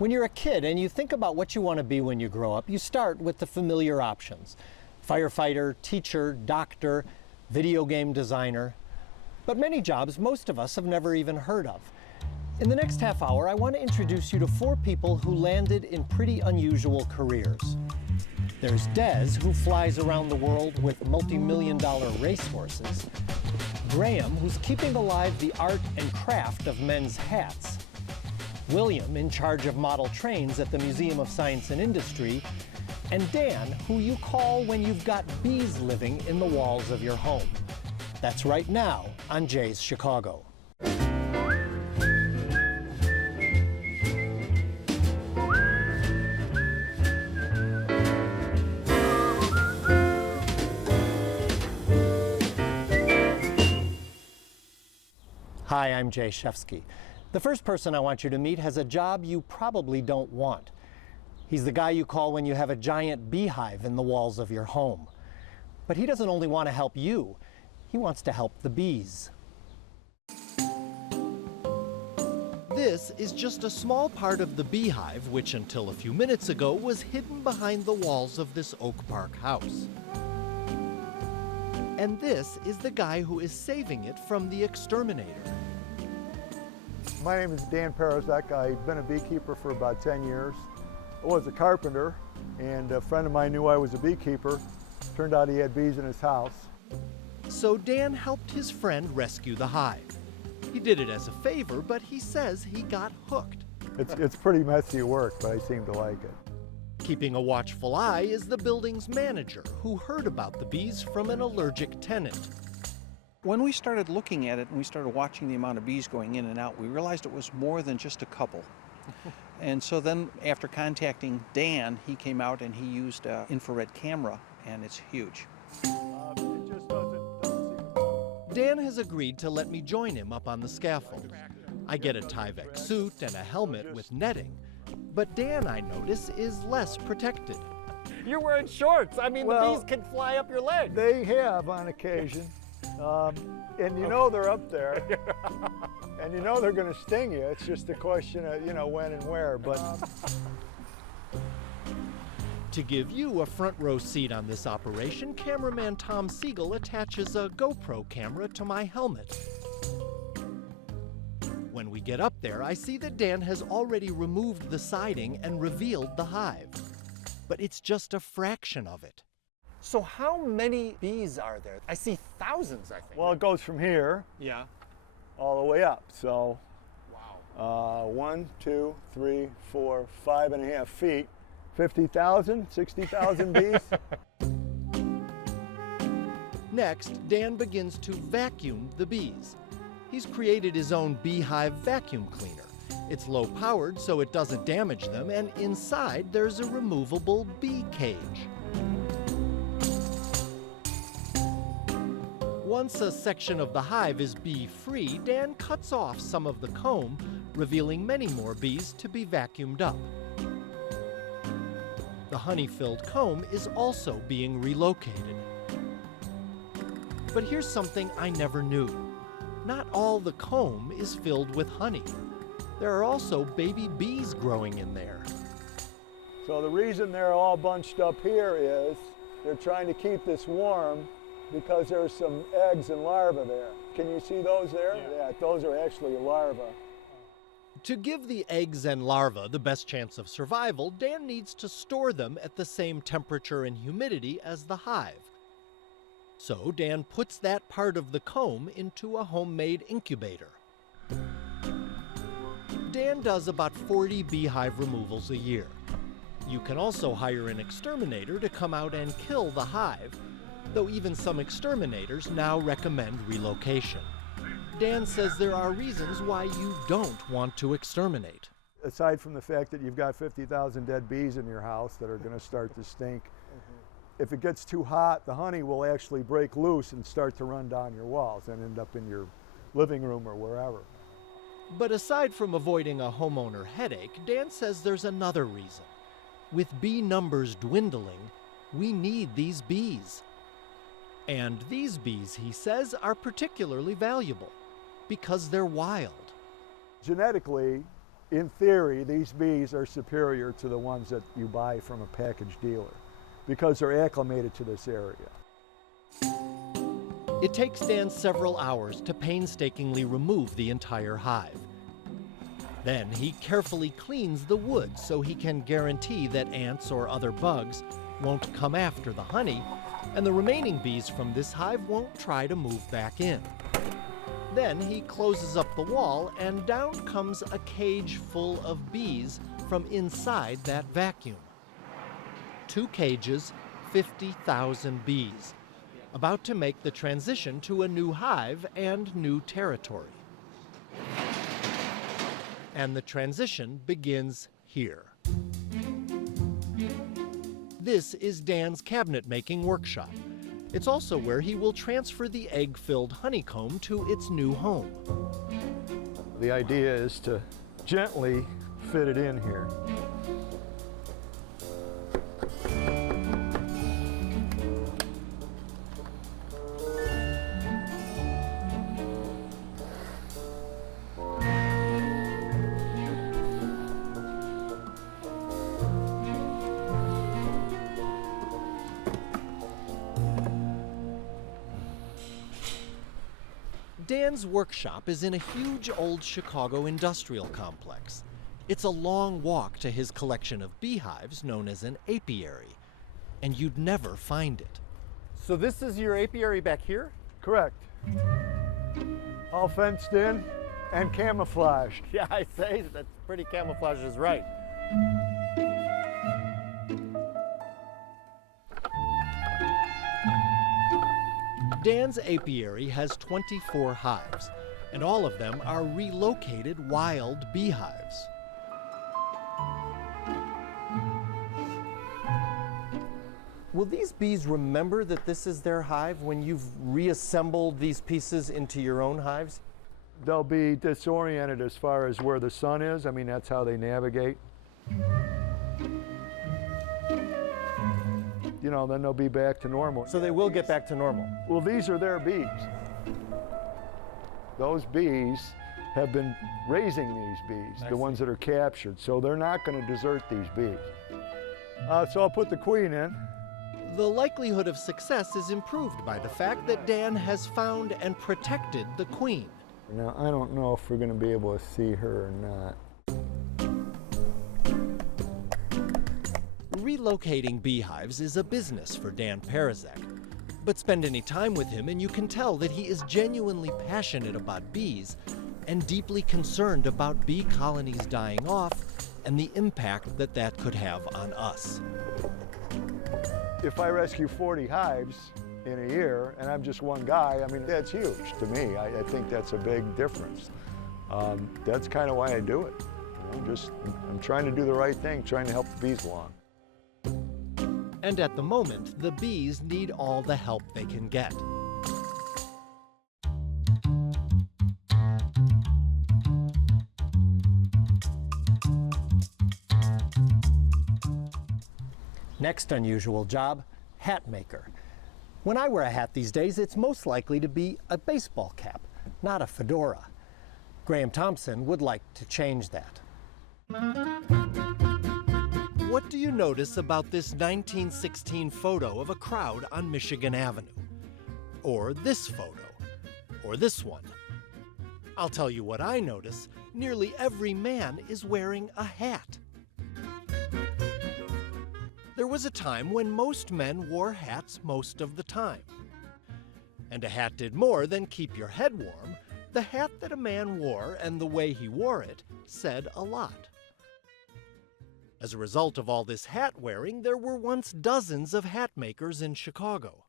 When you're a kid and you think about what you want to be when you grow up, you start with the familiar options: firefighter, teacher, doctor, video game designer. But many jobs most of us have never even heard of. In the next half hour, I want to introduce you to 4 people who landed in pretty unusual careers. There's Des, who flies around the world with multi-million-dollar racehorses. Graham, who's keeping alive the art and craft of men's hats. William, in charge of model trains at the Museum of Science and Industry. And Dan, who you call when you've got bees living in the walls of your home. That's right now on Jay's Chicago. Hi, I'm Jay Shefsky. The first person I want you to meet has a job you probably don't want. He's the guy you call when you have a giant beehive in the walls of your home. But he doesn't only want to help you, he wants to help the bees. This is just a small part of the beehive, which until a few minutes ago was hidden behind the walls of this Oak Park house. And this is the guy who is saving it from the exterminator. My name is Dan Parazek. I've been a beekeeper for about 10 years. I was a carpenter, and a friend of mine knew I was a beekeeper. Turned out he had bees in his house. So Dan helped his friend rescue the hive. He did it as a favor, but he says he got hooked. It's pretty messy work, but I seem to like it. Keeping a watchful eye is the building's manager, who heard about the bees from an allergic tenant. When we started looking at it and we started watching the amount of bees going in and out, we realized it was more than just a couple. And so then after contacting Dan, he came out and he used an infrared camera, and it's huge. Dan has agreed to let me join him up on the scaffold. I get a Tyvek suit and a helmet with netting, but Dan, I notice, is less protected. You're wearing shorts. I mean, the bees can fly up your legs. They have on occasion. And you know they're up there, and you know they're going to sting you. It's just a question of, when and where. But to give you a front row seat on this operation, cameraman Tom Siegel attaches a GoPro camera to my helmet. When we get up there, I see that Dan has already removed the siding and revealed the hive. But it's just a fraction of it. So how many bees are there? I see thousands, I think. well, it goes from here Yeah. all the way up. So Wow. 1, 2, 3, 4, 5.5 feet. 50,000, 60,000 bees. Next, Dan begins to vacuum the bees. He's created his own beehive vacuum cleaner. It's low-powered, so it doesn't damage them, and inside there's a removable bee cage. Once a section of the hive is bee-free, Dan cuts off some of the comb, revealing many more bees to be vacuumed up. The honey-filled comb is also being relocated. But here's something I never knew. Not all the comb is filled with honey. There are also baby bees growing in there. So the reason they're all bunched up here is they're trying to keep this warm because there's some eggs and larvae there. Can you see those there? Yeah, those are actually larvae. To give the eggs and larvae the best chance of survival, Dan needs to store them at the same temperature and humidity as the hive. So Dan puts that part of the comb into a homemade incubator. Dan does about 40 beehive removals a year. You can also hire an exterminator to come out and kill the hive, though even some exterminators now recommend relocation. Dan says there are reasons why you don't want to exterminate. Aside from the fact that you've got 50,000 dead bees in your house that are going to start to stink, if it gets too hot, the honey will actually break loose and start to run down your walls and end up in your living room or wherever. But aside from avoiding a homeowner headache, Dan says there's another reason. With bee numbers dwindling, we need these bees. And these bees, he says, are particularly valuable because they're wild. Genetically, In theory, these bees are superior to the ones that you buy from a package dealer because they're acclimated to this area. It takes Dan several hours to painstakingly remove the entire hive. Then he carefully cleans the wood so he can guarantee that ants or other bugs won't come after the honey, and the remaining bees from this hive won't try to move back in. Then he closes up the wall, and down comes a cage full of bees from inside that vacuum. 2 cages, 50,000 bees, about to make the transition to a new hive and new territory. And the transition begins here. This is Dan's cabinet-making workshop. It's also where he will transfer the egg-filled honeycomb to its new home. The idea is to gently fit it in here. Dan's workshop is in a huge old Chicago industrial complex. It's a long walk to his collection of beehives known as an apiary, and you'd never find it. So this is your apiary back here? Correct. All fenced in and camouflaged. Yeah, I say that's pretty camouflage is right. Dan's apiary has 24 hives, and all of them are relocated wild beehives. Will these bees remember that this is their hive when you've reassembled these pieces into your own hives? They'll be disoriented as far as where the sun is. I mean, that's how they navigate. You know, then they'll be back to normal. So they will get back to normal. Well, these are their bees. Those bees have been raising these bees, the ones that are captured, so they're not going to desert these bees. So I'll put the queen in. The likelihood of success is improved by the fact that Dan has found and protected the queen. Now, I don't know if we're going to be able to see her or not. Relocating beehives is a business for Dan Parizek. But spend any time with him and you can tell that he is genuinely passionate about bees and deeply concerned about bee colonies dying off and the impact that that could have on us. If I rescue 40 hives in a year and I'm just one guy, I mean, that's huge to me. I think that's a big difference. That's kind of why I do it. You know, I'm trying to do the right thing, trying to help the bees along. And at the moment, the bees need all the help they can get. Next unusual job, hat maker. When I wear a hat these days, it's most likely to be a baseball cap, not a fedora. Graham Thompson would like to change that. What do you notice about this 1916 photo of a crowd on Michigan Avenue? Or this photo? Or this one? I'll tell you what I notice. Nearly every man is wearing a hat. There was a time when most men wore hats most of the time. And a hat did more than keep your head warm. The hat that a man wore and the way he wore it said a lot. As a result of all this hat wearing, there were once dozens of hat makers in Chicago.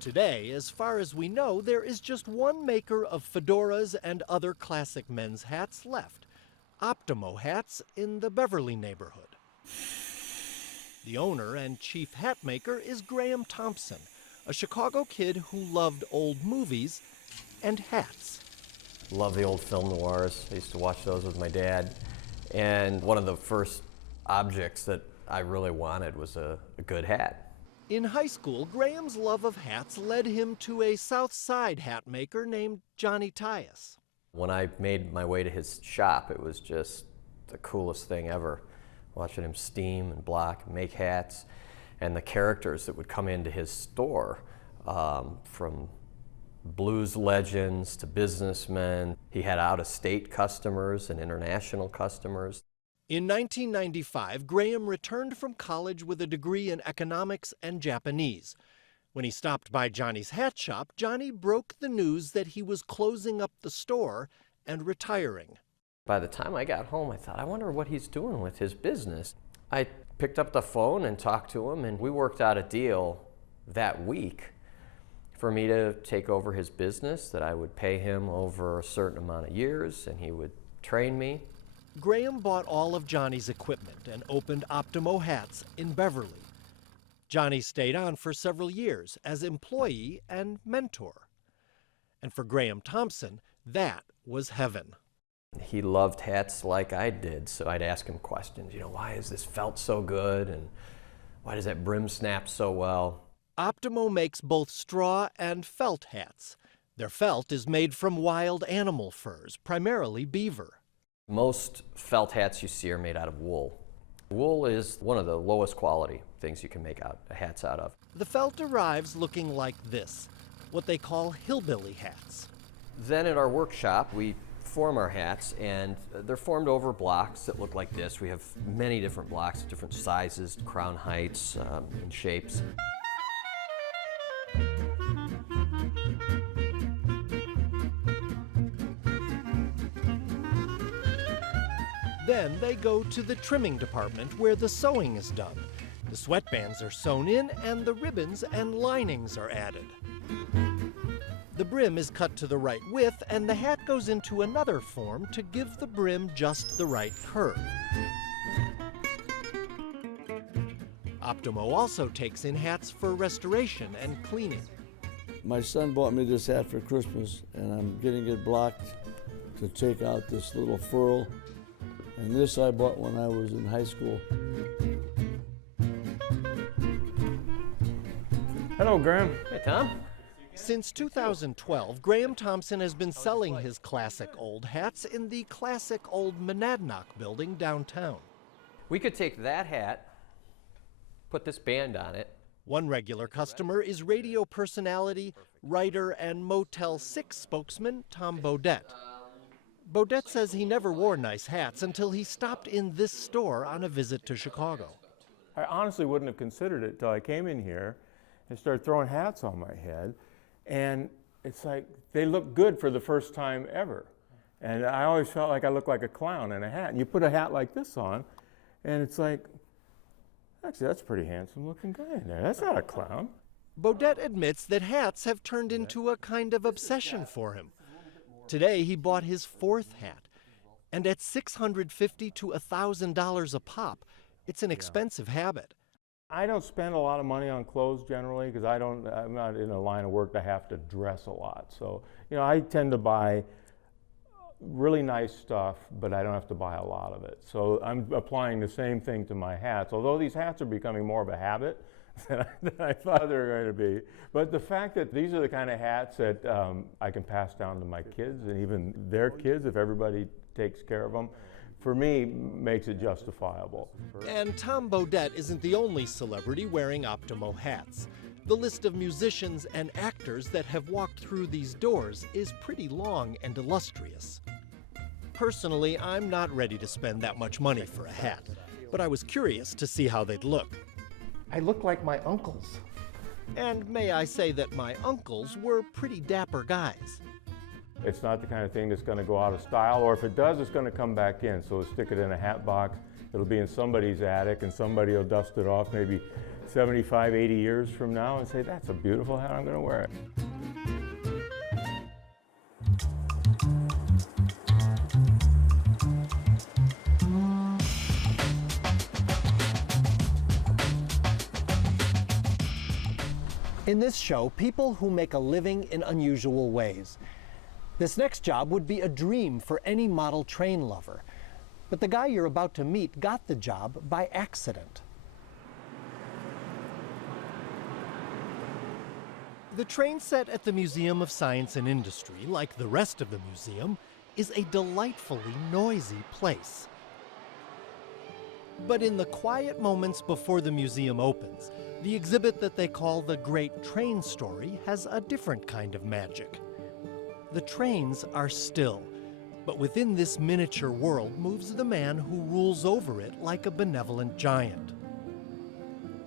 Today, as far as we know, there is just one maker of fedoras and other classic men's hats left, Optimo Hats in the Beverly neighborhood. The owner and chief hat maker is Graham Thompson, a Chicago kid who loved old movies and hats. Love the old film noirs. I used to watch those with my dad. And one of the first objects that I really wanted was a good hat. In high school, Graham's love of hats led him to a South Side hat maker named Johnny Tyus. When I made my way to his shop, it was just the coolest thing ever. Watching him steam and block and make hats, and the characters that would come into his store, from blues legends to businessmen. He had out-of-state customers and international customers. In 1995, Graham returned from college with a degree in economics and Japanese. When he stopped by Johnny's hat shop, Johnny broke the news that he was closing up the store and retiring. By the time I got home, I thought, I wonder what he's doing with his business. I picked up the phone and talked to him, and we worked out a deal that week for me to take over his business, that I would pay him over a certain amount of years, and he would train me. Graham bought all of Johnny's equipment and opened Optimo Hats in Beverly. Johnny stayed on for several years as employee and mentor. And for Graham Thompson, that was heaven. He loved hats like I did, so I'd ask him questions. Why is this felt so good, and why does that brim snap so well? Optimo makes both straw and felt hats. Their felt is made from wild animal furs, primarily beaver. Most felt hats you see are made out of wool. Wool is one of the lowest quality things you can make hats out of. The felt arrives looking like this, what they call hillbilly hats. Then at our workshop, we form our hats, and they're formed over blocks that look like this. We have many different blocks, different sizes, crown heights, and shapes. Then they go to the trimming department where the sewing is done. The sweatbands are sewn in and the ribbons and linings are added. The brim is cut to the right width and the hat goes into another form to give the brim just the right curve. Optimo also takes in hats for restoration and cleaning. My son bought me this hat for Christmas, and I'm getting it blocked to take out this little furl. And this I bought when I was in high school. Hello, Graham. Hey, Tom. Since 2012, Graham Thompson has been selling his classic old hats in the classic old Monadnock building downtown. We could take that hat, put this band on it. One regular customer is radio personality, writer, and Motel 6 spokesman Tom Bodette. Bodette says he never wore nice hats until he stopped in this store on a visit to Chicago. I honestly wouldn't have considered it till I came in here and started throwing hats on my head. And it's like, they look good for the first time ever. And I always felt like I looked like a clown in a hat. And you put a hat like this on, and it's like, actually, that's a pretty handsome looking guy in there. That's not a clown. Bodette admits that hats have turned into a kind of obsession for him. Today, he bought his fourth hat. And at $650 to $1,000 a pop, it's an expensive habit. I don't spend a lot of money on clothes generally because I'm not in a line of work that I have to dress a lot. So, I tend to buy really nice stuff, but I don't have to buy a lot of it. So I'm applying the same thing to my hats, although these hats are becoming more of a habit than I thought they were going to be. But the fact that these are the kind of hats that I can pass down to my kids and even their kids if everybody takes care of them, for me, makes it justifiable. And Tom Bodette isn't the only celebrity wearing Optimo hats. The list of musicians and actors that have walked through these doors is pretty long and illustrious. Personally, I'm not ready to spend that much money for a hat, but I was curious to see how they'd look. I look like my uncles. And may I say that my uncles were pretty dapper guys. It's not the kind of thing that's going to go out of style, or if it does, it's going to come back in. So we'll stick it in a hat box. It'll be in somebody's attic, and somebody will dust it off maybe 75, 80 years from now and say, that's a beautiful hat, I'm going to wear it. In this show, people who make a living in unusual ways. This next job would be a dream for any model train lover. But the guy you're about to meet got the job by accident. The train set at the Museum of Science and Industry, like the rest of the museum, is a delightfully noisy place. But in the quiet moments before the museum opens, the exhibit that they call the Great Train Story has a different kind of magic. The trains are still, but within this miniature world moves the man who rules over it like a benevolent giant.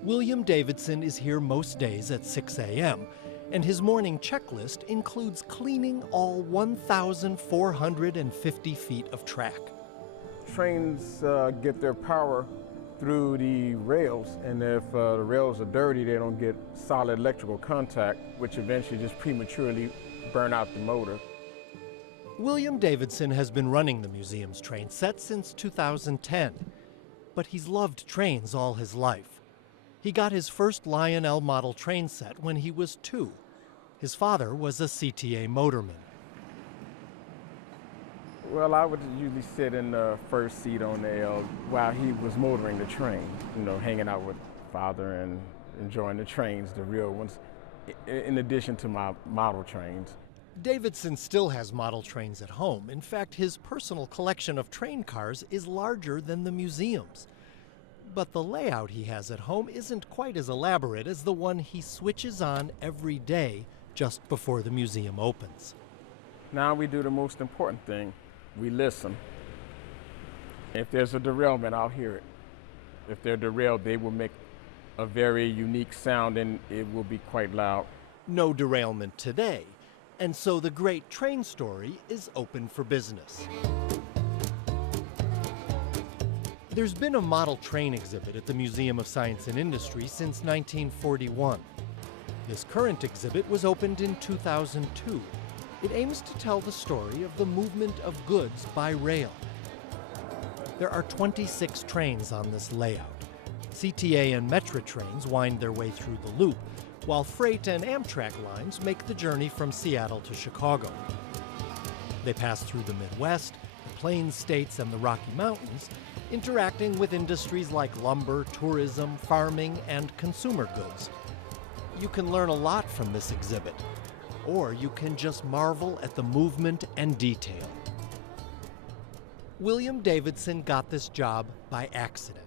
William Davidson is here most days at 6 a.m., and his morning checklist includes cleaning all 1,450 feet of track. Trains get their power through the rails, and if the rails are dirty, they don't get solid electrical contact, which eventually just prematurely burn out the motor. William Davidson has been running the museum's train set since 2010, but he's loved trains all his life. He got his first Lionel model train set when he was 2. His father was a CTA motorman. Well, I would usually sit in the first seat on the while he was motoring the train, hanging out with father and enjoying the trains, the real ones, in addition to my model trains. Davidson still has model trains at home. In fact, his personal collection of train cars is larger than the museum's. But the layout he has at home isn't quite as elaborate as the one he switches on every day just before the museum opens. Now we do the most important thing. We listen. If there's a derailment, I'll hear it. If they're derailed, they will make a very unique sound and it will be quite loud. No derailment today, and so the Great Train Story is open for business. There's been a model train exhibit at the Museum of Science and Industry since 1941. This current exhibit was opened in 2002. It aims to tell the story of the movement of goods by rail. There are 26 trains on this layout. CTA and Metra trains wind their way through the loop, while freight and Amtrak lines make the journey from Seattle to Chicago. They pass through the Midwest, the Plains States, and the Rocky Mountains, interacting with industries like lumber, tourism, farming, and consumer goods. You can learn a lot from this exhibit, or you can just marvel at the movement and detail. William Davidson got this job by accident.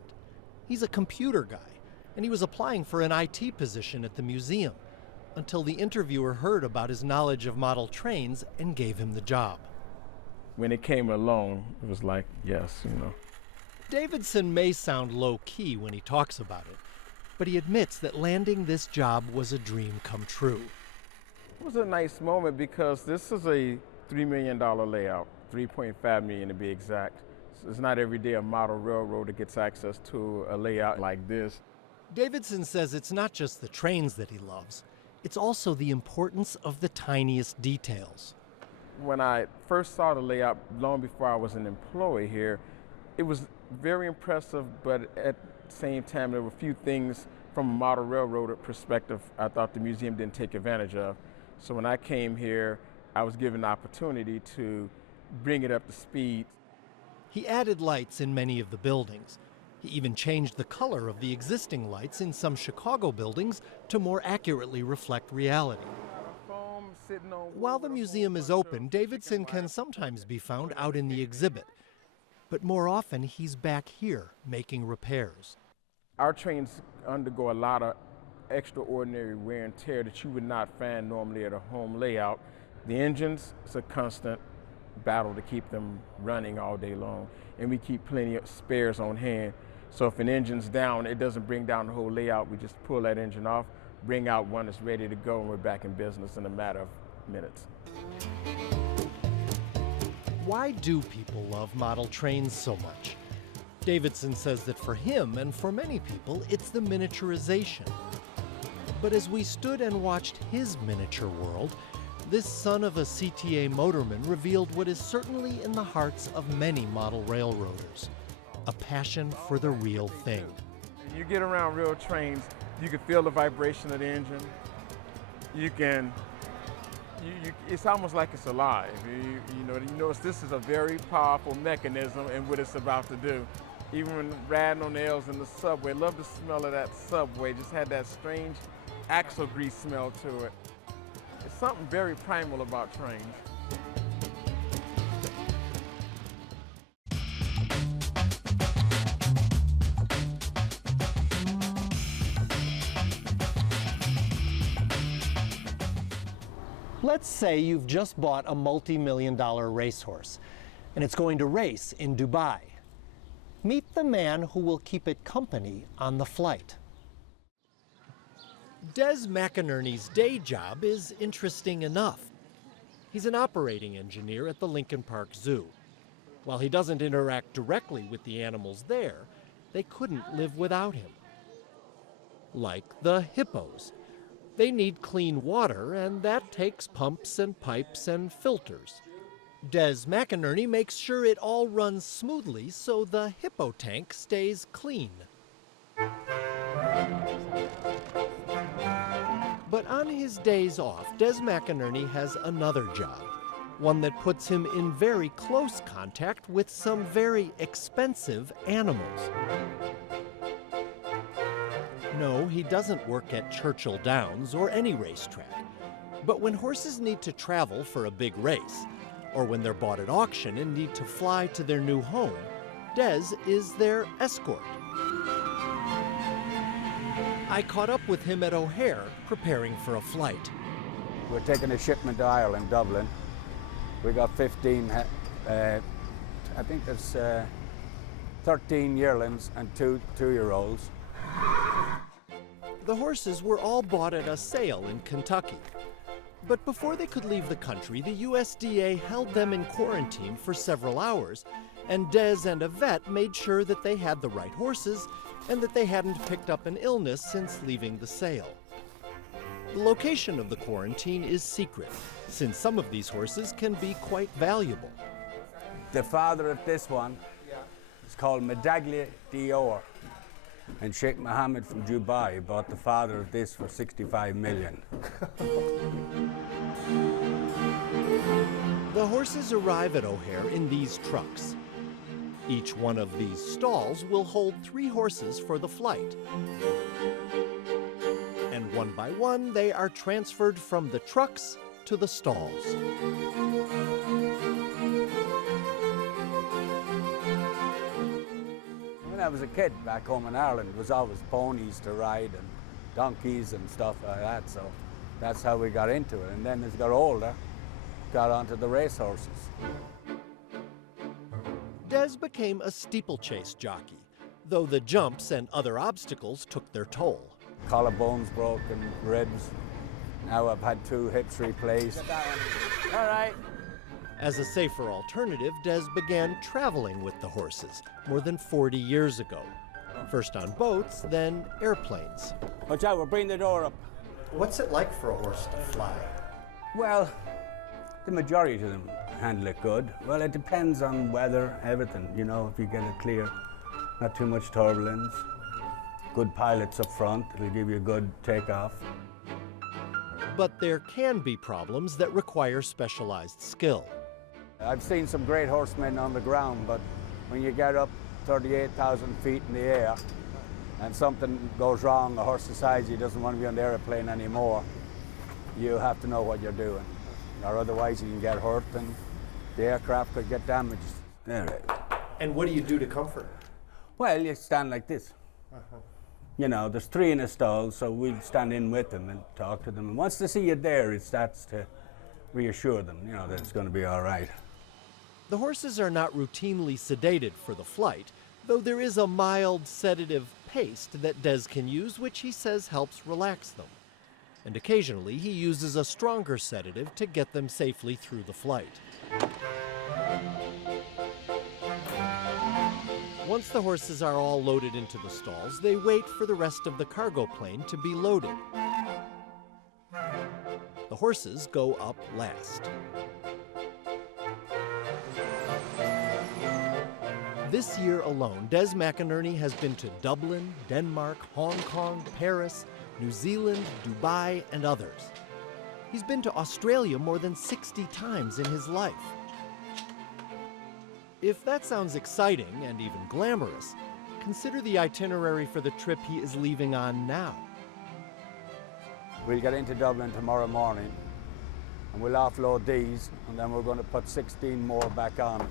He's a computer guy, and he was applying for an IT position at the museum until the interviewer heard about his knowledge of model trains and gave him the job. When it came along, it was like, yes, Davidson may sound low-key when he talks about it, but he admits that landing this job was a dream come true. It was a nice moment because this is a $3 million layout, $3.5 million to be exact. So it's not every day a model railroad that gets access to a layout like this. Davidson says it's not just the trains that he loves, it's also the importance of the tiniest details. When I first saw the layout, long before I was an employee here, it was very impressive, but at the same time, there were a few things from a model railroad perspective I thought the museum didn't take advantage of. So when I came here, I was given the opportunity to bring it up to speed. He added lights in many of the buildings. He even changed the color of the existing lights in some Chicago buildings to more accurately reflect reality. While the museum is open, Davidson can sometimes be found out in the exhibit. But more often, he's back here making repairs. Our trains undergo a lot of extraordinary wear and tear that you would not find normally at a home layout. The engines, it's a constant battle to keep them running all day long. And we keep plenty of spares on hand. So if an engine's down, it doesn't bring down the whole layout. We just pull that engine off, bring out one that's ready to go, and we're back in business in a matter of minutes. Why do people love model trains so much? Davidson says that for him and for many people, it's the miniaturization. But as we stood and watched his miniature world, this son of a CTA motorman revealed what is certainly in the hearts of many model railroaders, a passion for the real thing. You get around real trains, you can feel the vibration of the engine. It's almost like it's alive. You notice this is a very powerful mechanism and what it's about to do. Even when riding on the L's in the subway, love the smell of that subway. Just had that strange axle grease smell to it. It's something very primal about trains. Let's say you've just bought a multi-million-dollar racehorse, and it's going to race in Dubai. Meet the man who will keep it company on the flight. Des McInerney's day job is interesting enough. He's an operating engineer at the Lincoln Park Zoo. While he doesn't interact directly with the animals there, they couldn't live without him. Like the hippos. They need clean water, and that takes pumps and pipes and filters. Des McInerney makes sure it all runs smoothly so the hippo tank stays clean. But on his days off, Des McInerney has another job, one that puts him in very close contact with some very expensive animals. No, he doesn't work at Churchill Downs or any racetrack. But when horses need to travel for a big race, or when they're bought at auction and need to fly to their new home, Des is their escort. I caught up with him at O'Hare, preparing for a flight. We're taking a shipment to Ireland, Dublin. We got 15, I think there's 13 yearlings and two two-year-olds. The horses were all bought at a sale in Kentucky. But before they could leave the country, the USDA held them in quarantine for several hours, and Des and a vet made sure that they had the right horses and that they hadn't picked up an illness since leaving the sale. The location of the quarantine is secret, since some of these horses can be quite valuable. The father of this one is called Medaglia Dior, and Sheikh Mohammed from Dubai bought the father of this for 65 million. The horses arrive at O'Hare in these trucks. Each one of these stalls will hold 3 horses for the flight. And one by one, they are transferred from the trucks to the stalls. When I was a kid back home in Ireland, it was always ponies to ride and donkeys and stuff like that, so that's how we got into it. And then as we got older, got onto the racehorses. Des became a steeplechase jockey, though the jumps and other obstacles took their toll. Collarbones broken, ribs. Now I've had 2 hips replaced. All right. As a safer alternative, Des began traveling with the horses more than 40 years ago. First on boats, then airplanes. Watch out, we'll bring the door up. What's it like for a horse to fly? Well, the majority of them handle it good. Well, it depends on weather, everything. You know, if you get it clear, not too much turbulence, good pilots up front, it'll give you a good takeoff. But there can be problems that require specialized skill. I've seen some great horsemen on the ground, but when you get up 38,000 feet in the air and something goes wrong, the horse decides he doesn't want to be on the airplane anymore, you have to know what you're doing, or otherwise you can get hurt and the aircraft could get damaged. All right. And what do you do to comfort? Well, you stand like this. You know, there's 3 in a stall, so we'll stand in with them and talk to them. And once they see you there, it starts to reassure them, you know, that it's going to be all right. The horses are not routinely sedated for the flight, though there is a mild sedative paste that Des can use, which he says helps relax them. And occasionally he uses a stronger sedative to get them safely through the flight. Once the horses are all loaded into the stalls, they wait for the rest of the cargo plane to be loaded. The horses go up last. This year alone, Des McInerney has been to Dublin, Denmark, Hong Kong, Paris, New Zealand, Dubai, and others. He's been to Australia more than 60 times in his life. If that sounds exciting and even glamorous, consider the itinerary for the trip he is leaving on now. We'll get into Dublin tomorrow morning and we'll offload these, and then we're going to put 16 more back on.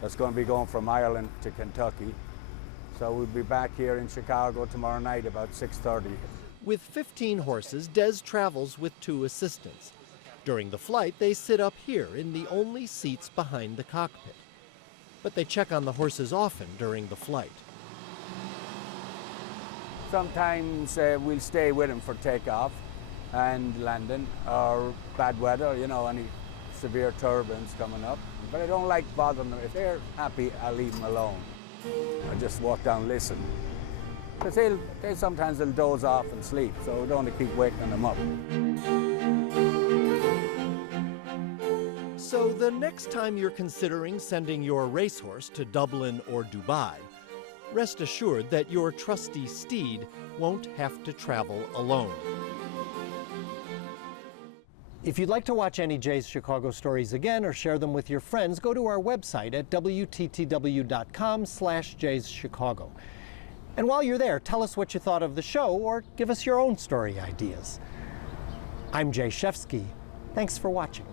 That's going to be going from Ireland to Kentucky. So we'll be back here in Chicago tomorrow night about 6:30. With 15 horses, Des travels with 2 assistants. During the flight, they sit up here in the only seats behind the cockpit. But they check on the horses often during the flight. Sometimes we'll stay with them for takeoff and landing, or bad weather, you know, any severe turbulence coming up. But I don't like bothering them. If they're happy, I'll leave them alone. I just walk down and listen. Because they sometimes they'll doze off and sleep, so we don't want to keep waking them up. So the next time you're considering sending your racehorse to Dublin or Dubai, rest assured that your trusty steed won't have to travel alone. If you'd like to watch any Jay's Chicago stories again or share them with your friends, go to our website at wttw.com/Jay's Chicago. And while you're there, tell us what you thought of the show or give us your own story ideas. I'm Jay Shefsky. Thanks for watching.